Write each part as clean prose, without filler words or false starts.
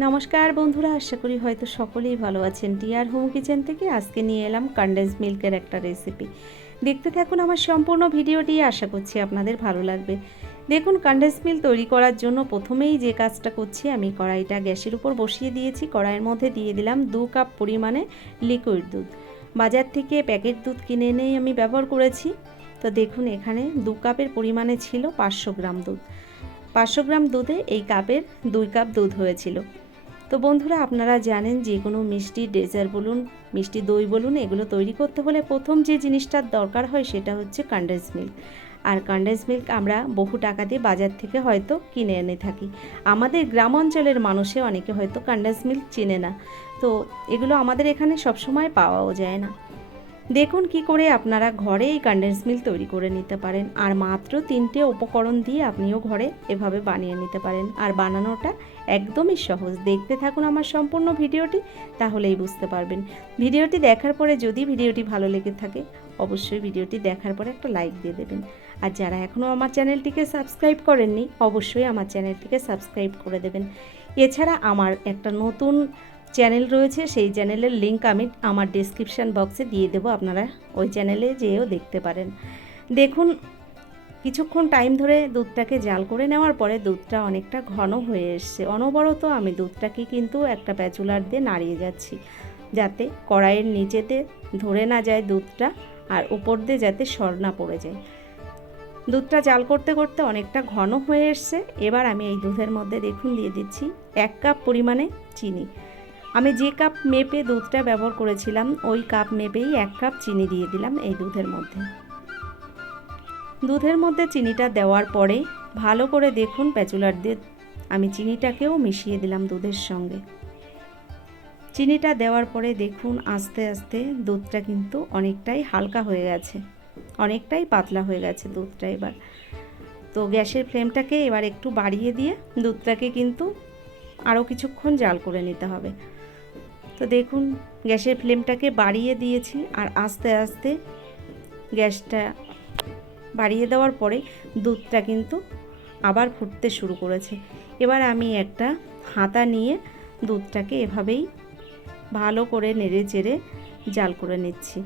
নমস্কার বন্ধুরা, আশা করি হয়তো সকলেই ভালো আছেন। টিয়ার হোম কিচেন থেকে আজকে নিয়ে এলাম কনডেন্স মিল্কের একটা রেসিপি। দেখতে থাকুন আমার সম্পূর্ণ ভিডিওটি, আশা করছি আপনাদের ভালো লাগবে। দেখুন, কনডেন্স মিল্ক তৈরি করার জন্য প্রথমেই যে কাজটা করছি, আমি কড়াইটা গ্যাসের উপর বসিয়ে দিয়েছি। কড়াইয়ের মধ্যে দিয়ে দিলাম 2 কাপ পরিমাণে লিকুইড দুধ। বাজার থেকে প্যাকেট দুধ কিনে এনেই আমি ব্যবহার করেছি। তো দেখুন, এখানে 2 কাপের পরিমাণে ছিল 500 গ্রাম দুধ। 500 গ্রাম দুধে এই কাপের 2 কাপ দুধ হয়েছিল। তো বন্ধুরা, আপনারা জানেন যে কোনো মিষ্টি ডেজার্ট বলুন, মিষ্টি দই বলুন, এগুলো তৈরি করতে হলে প্রথম যে জিনিসটার দরকার হয় সেটা হচ্ছে কনডেন্স মিল্ক। আর কনডেন্স মিল্ক আমরা বহু টাকা দিয়ে বাজার থেকে হয়তো কিনে এনে থাকি। আমাদের গ্রাম অঞ্চলের মানুষে অনেকে হয়তো কনডেন্স মিল্ক চেনে না, তো এগুলো আমাদের এখানে সবসময় পাওয়াও যায় না। দেখুন কি করে আপনারা ঘরে এই কনডেন্স মিল্ক তৈরি করে নিতে পারেন। আর মাত্র 3টে উপকরণ দিয়ে আপনিও ঘরে এভাবে বানিয়ে নিতে পারেন। আর বানানোটা একদমই সহজ। দেখতে থাকুন আমার সম্পূর্ণ ভিডিওটি, তাহলেই বুঝতে পারবেন। ভিডিওটি দেখার পরে যদি ভিডিওটি ভালো লেগে থাকে, অবশ্যই ভিডিওটি দেখার পরে একটা লাইক দিয়ে দেবেন। আর যারা এখনও আমার চ্যানেলটিকে সাবস্ক্রাইব করেননি, অবশ্যই আমার চ্যানেলটিকে সাবস্ক্রাইব করে দেবেন। এছাড়া আমার একটা নতুন চ্যানেল রয়েছে, সেই চ্যানেলের লিঙ্ক আমি আমার ডেসক্রিপশান বক্সে দিয়ে দেবো, আপনারা ওই চ্যানেলে যেয়েও দেখতে পারেন। দেখুন, কিছুক্ষণ টাইম ধরে দুধটাকে জাল করে নেওয়ার পরে দুধটা অনেকটা ঘন হয়ে এসছে। অনবরত আমি দুধটাকে কিন্তু একটা প্যাচুলার দিয়ে নাড়িয়ে যাচ্ছি, যাতে কড়াইয়ের নিচেতে ধরে না যায় দুধটা, আর উপর দিয়ে যাতে সর না পড়ে যায়। দুধটা জাল করতে করতে অনেকটা ঘন হয়ে এসছে। এবার আমি এই দুধের মধ্যে দেখুন দিয়ে দিচ্ছি 1 কাপ পরিমাণে চিনি। আমি যে কাপ মেপে দুধটা ব্যবহার করেছিলাম, ওই কাপ মেপেই 1 কাপ চিনি দিয়ে দিলাম এই দুধের মধ্যে। দুধের মধ্যে চিনিটা দেওয়ার পরে ভালো করে দেখুন প্যাচুলার দিয়ে আমি চিনিটাকেও মিশিয়ে দিলাম দুধের সঙ্গে। চিনিটা দেওয়ার পরে দেখুন আস্তে আস্তে দুধটা কিন্তু অনেকটাই হালকা হয়ে গেছে, অনেকটাই পাতলা হয়ে গেছে দুধটা। এবার তো গ্যাসের ফ্লেমটাকে এবার একটু বাড়িয়ে দিয়ে দুধটাকে কিন্তু আরও কিছুক্ষণ জাল করে নিতে হবে। তো দেখুন, গ্যাসের ফ্লেমটাকে বাড়িয়ে দিয়েছি, আর আস্তে আস্তে গ্যাসটা বাড়িয়ে দেওয়ার পরে দুধটা কিন্তু আবার ফুটতে শুরু করেছে। এবার আমি একটা হাতা নিয়ে দুধটাকে এভাবেই ভালো করে নেড়ে চেড়ে জাল করে নিচ্ছি।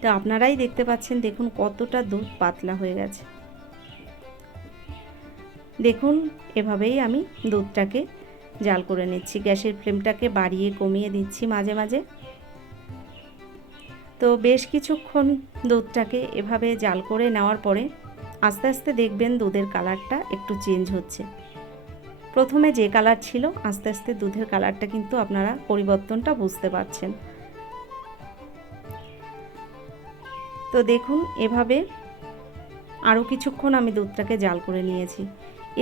তো আপনারাই দেখতে পাচ্ছেন, দেখুন কতটা দুধ পাতলা হয়ে গেছে। দেখুন, এভাবেই আমি দুধটাকে জাল করে নিচ্ছি। গ্যাসের ফ্লেমটাকে বাড়িয়ে কমিয়ে দিচ্ছি মাঝে মাঝে। তো বেশ কিছুক্ষণ দুধটাকে এভাবে জাল করে নেওয়ার পরে আস্তে আস্তে দেখবেন দুধের কালারটা একটু চেঞ্জ হচ্ছে। প্রথমে যে কালার ছিল, আস্তে আস্তে দুধের কালারটা কিন্তু আপনারা পরিবর্তনটা বুঝতে পারছেন। তো দেখুন, এভাবে আরও কিছুক্ষণ আমি দুধটাকে জাল করে নিয়েছি।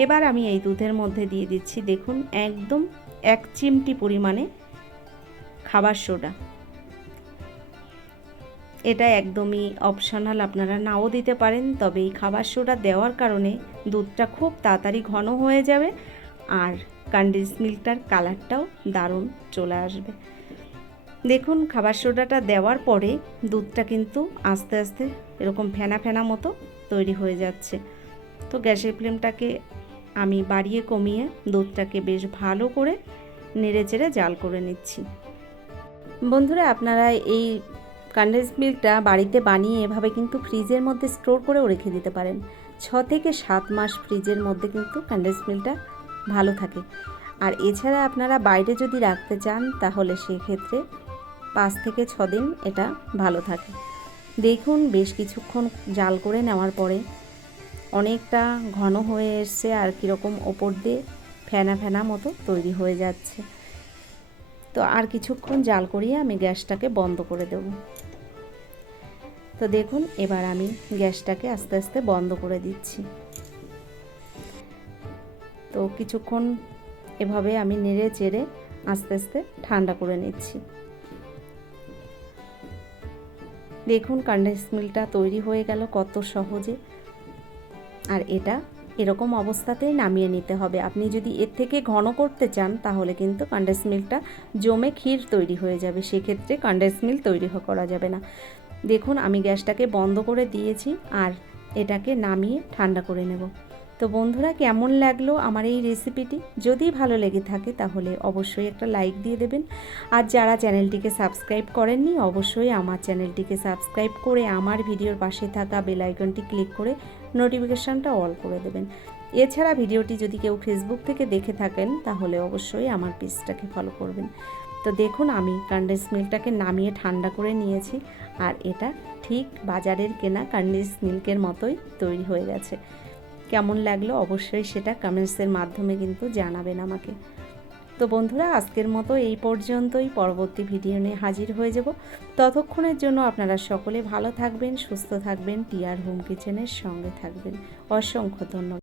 এবার আমি এই দুধের মধ্যে দিয়ে দিচ্ছি দেখুন একদম 1 চিমটি পরিমাণে খাবার সোডা। এটা একদমই অপশনাল, আপনারা নাও দিতে পারেন, তবে এই খাবার সোডা দেওয়ার কারণে দুধটা খুব তাড়াতাড়ি ঘন হয়ে যাবে, আর কনডেন্স মিল্কটার কালারটাও দারুণ চলে আসবে। দেখুন, খাবার সোডাটা দেওয়ার পরে দুধটা কিন্তু আস্তে আস্তে এরকম ফেনা ফেনা মতো তৈরি হয়ে যাচ্ছে। তো গ্যাসের ফ্লেমটাকে আমি বাড়িয়ে কমিয়ে দুধটাকে বেশ ভালো করে নেড়ে চেড়ে জাল করে নিচ্ছি। বন্ধুরা, আপনারা এই কনডেন্স মিল্কটা বাড়িতে বানিয়ে এভাবে কিন্তু ফ্রিজের মধ্যে স্টোর করেও রেখে দিতে পারেন। 6 থেকে 7 মাস ফ্রিজের মধ্যে কিন্তু কনডেন্স মিল্কটা ভালো থাকে। আর এছাড়া আপনারা বাইরে যদি রাখতে চান, তাহলে সেক্ষেত্রে 5 থেকে 6 দিন এটা ভালো থাকে। দেখুন, বেশ কিছুক্ষণ জাল করে নেওয়ার পরে অনেকটা ঘন হয়ে এসছে, আর কীরকম ওপর দিয়ে ফেনা ফেনা মতো তৈরি হয়ে যাচ্ছে। তো আর কিছুক্ষণ জাল করিয়ে আমি গ্যাসটাকে বন্ধ করে দেব। তো দেখুন, এবার আমি গ্যাসটাকে আস্তে আস্তে বন্ধ করে দিচ্ছি। তো কিছুক্ষণ এভাবে আমি নেড়ে চেড়ে আস্তে আস্তে ঠান্ডা করে নিচ্ছি। দেখুন, কনডেন্স মিল্কটা তৈরি হয়ে গেল কত সহজে। আর এটা এরকম অবস্থাতেই নামিয়ে নিতে হবে। আপনি যদি এর থেকে ঘন করতে চান, তাহলে কিন্তু কনডেন্স মিল্কটা জমে ক্ষীর তৈরি হয়ে যাবে, সেক্ষেত্রে কনডেন্স মিল্ক তৈরি করা যাবে না। দেখুন, আমি গ্যাসটাকে বন্ধ করে দিয়েছি, আর এটাকে নামিয়ে ঠান্ডা করে নেব। তো বন্ধুরা, কেমন লাগলো আমার এই রেসিপিটি? যদি ভালো লেগে থাকে তাহলে অবশ্যই একটা লাইক দিয়ে দেবেন। আর যারা চ্যানেলটিকে সাবস্ক্রাইব করেননি, অবশ্যই আমার চ্যানেলটিকে সাবস্ক্রাইব করে আমার ভিডিওর পাশে থাকা বেল আইকনটি ক্লিক করে নোটিফিকেশানটা অল করে দেবেন। এছাড়া ভিডিওটি যদি কেউ ফেসবুক থেকে দেখে থাকেন তাহলে অবশ্যই আমার পেজটাকে ফলো করবেন। তো দেখুন, আমি কনডেন্স মিল্কটাকে নামিয়ে ঠান্ডা করে নিয়েছি, আর এটা ঠিক বাজারের কেনা কনডেন্স মিল্কের মতোই তৈরি হয়ে গেছে। কেমন লাগলো অবশ্যই সেটা কমেন্টসের মাধ্যমে কিন্তু জানাবেন আমাকে। তো বন্ধুরা, আজকের মতো এই পর্যন্তই। পরবর্তী ভিডিও নিয়ে হাজির হয়ে যাব। ততক্ষণের জন্য আপনারা সকলে ভালো থাকবেন, সুস্থ থাকবেন, টিয়ার হোম কিচেনের সঙ্গে থাকবেন। অসংখ্য ধন্যবাদ।